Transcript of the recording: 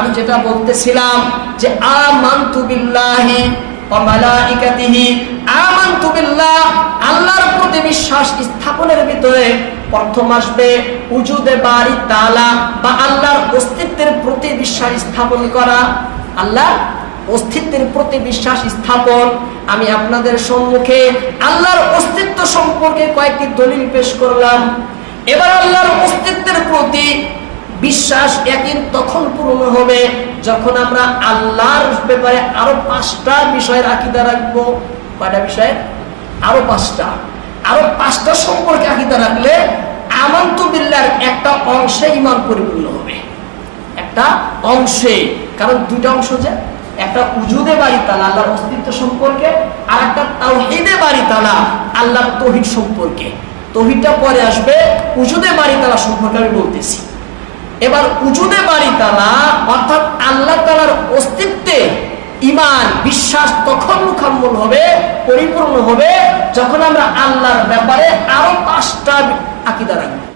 আমি যেটা বলতেছিলাম যে আমানতু বিল্লাহি ওয়া মালাইকাতিহি, আমানতু বিল্লাহ, আল্লাহর প্রতি বিশ্বাস স্থাপনের ভিতরে প্রথম আসবে উজুদে তালা বা আল্লাহর অস্তিত্বের প্রতি বিশ্বাস স্থাপন করা। আল্লাহ অস্তিত্বের প্রতি বিশ্বাস স্থাপন। আমি আপনাদের সম্মুখে আল্লাহর অস্তিত্ব সম্পর্কে কয়েকটি দলিল পেশ করলাম। এবার আল্লাহর অস্তিত্বের তখন পূর্ণ হবে? যখন আমরা আল্লাহর ব্যাপারে আরও পাঁচটা বিষয়ের আকিদা রাখব। কয়টা বিষয়? আরও পাঁচটা। আরও পাঁচটা সম্পর্কে আকিদা রাখলে আমন্ত বিল্লার একটা অংশে ইমান পরিপূর্ণ হবে। একটা অংশে। কারণ দুইটা অংশ যে, একটা উজুদে বাড়ি তালা আল্লাহর অস্তিত্ব সম্পর্কে, আর একটা তাওহিদে বাড়ি তালা আল্লাহর তহিদ সম্পর্কে। তহিদটা পরে আসবে, উজুদে বাড়ি তালা সম্পর্কে আমি বলতেছি। এবার উজুদে বাড়ি তালা, অর্থাৎ আল্লাহ তালার অস্তিত্বে ইমান বিশ্বাস তখন মুখাম্মল হবে, পরিপূর্ণ হবে, যখন আমরা আল্লাহর ব্যাপারে আরও পাঁচটা আকিদা রাখব।